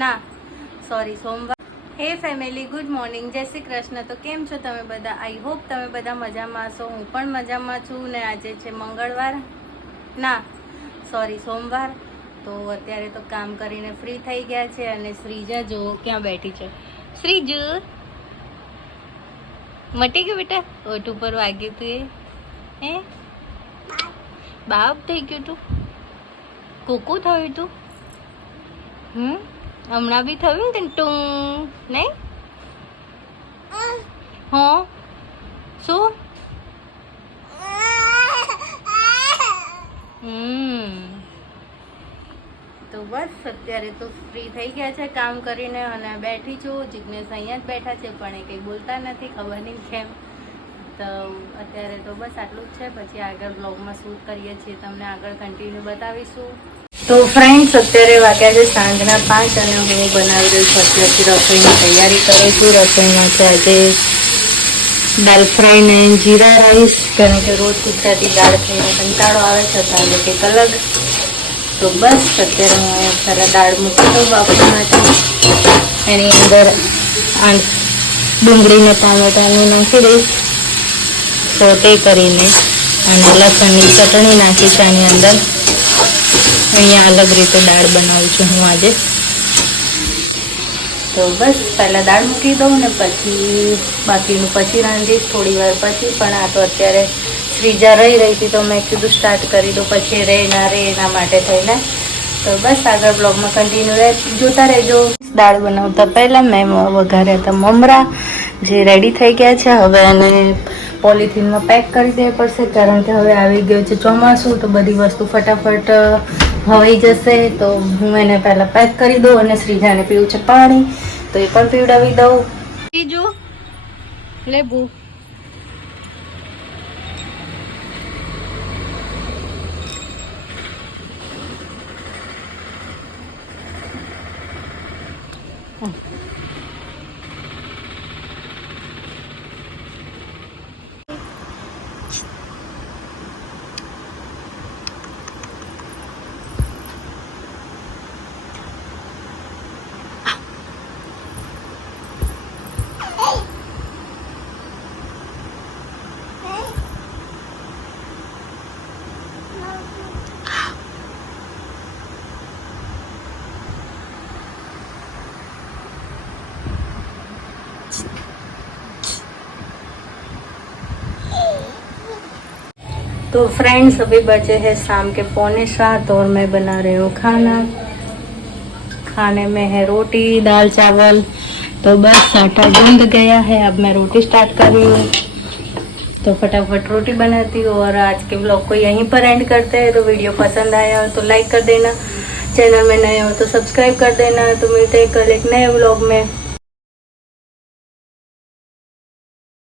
ના સોરી સોમવાર. હે ફેમિલી, ગુડ મોર્નિંગ, જય શ્રી કૃષ્ણ. તો કેમ છો તમે બધા? આઈ હોપ તમે બધા મજામાં હશો. હું પણ મજામાં છું ને આજે છે મંગળવાર, ના સોરી સોમવાર. તો અત્યારે તો કામ કરીને ફ્રી થઈ ગયા છે અને શ્રીજા જો ક્યાં બેઠી છે. શ્રીજુ મટી ગયું બેટા, ઓઠ ઉપર વાગ્યું તું હે બાપ થઈ ગયું તું, કોકું થયું તું. હમણાં બી થયું ને ટું નહીં? હા શું? તો બસ અત્યારે તો ફ્રી થઈ ગયા છે કામ કરીને અને બેઠી છું. જિજ્ઞેશ અહીંયા જ બેઠા છે પણ એ કંઈ બોલતા નથી, ખબર નહીં કેમ. તો અત્યારે તો બસ આટલું જ છે. પછી આગળ બ્લોગમાં શૂટ કરીએ છીએ, તમને આગળ કન્ટિન્યુ બતાવીશું. તો ફ્રેન્ડ્સ અત્યારે વાગ્યા છે સાંજના 5 અને હું બનાવી રહી છું અત્યારથી રસોઈની તૈયારી કરું છું. રસોઈમાં છે આજે દાલ ફ્રાય ને જીરા રાઈસ, કારણ કે રોજ ગુજરાતી દાળ ખાઈને કંટાળો આવે છે તો આજે કંઈક અલગ. તો બસ અત્યારે હું પહેલાં દાળ મૂકી દઉં બાફવા માટે. એની અંદર ડુંગળીને ટામેટાનું નાખી દઈશ સોટે કરીને, અને લસણની ચટણી નાખીશ આની અંદર. અહીંયા અલગ રીતે દાળ બનાવું છું હું આજે. તો બસ પહેલાં દાળ મૂકી દઉં ને પછી બાકીનું પછી રાંધીશ થોડી વાર પછી. પણ આ તો અત્યારે શ્રીજા રહી હતી તો મેં કીધું સ્ટાર્ટ કરી દઉં, પછી રહે ના રહે એના માટે થઈને. તો બસ આગળ બ્લોગમાં કન્ટિન્યુ જોતા રહેજો. દાળ બનાવતા પહેલાં મેં વઘાર્યા હતા મમરા, જે રેડી થઈ ગયા છે. હવે એને પોલિથીનમાં પેક કરી દેવી પડશે, કારણ કે હવે આવી ગયું છે ચોમાસું તો બધી વસ્તુ ફટાફટ હવાઈ જશે. તો હું એને પહેલાં પેક કરી દઉં અને શ્રીજાને પીવું છે પાણી તો એ પણ પીવડાવી દઉં. બીજું લેબુ तो फ्रेंड्स अभी बजे हैं शाम के 6:45 और मैं बना रही हूँ खाना. खाने में है रोटी दाल चावल. तो बस आटा गूंद गया है, अब मैं रोटी स्टार्ट कर रही हूँ. तो फटाफट रोटी बनाती हूँ और आज के ब्लॉग को यहीं पर एंड करते हैं. तो वीडियो पसंद आया हो तो लाइक कर देना, चैनल में नए हो तो सब्सक्राइब कर देना. तो मिलते हैं कल एक नए ब्लॉग में.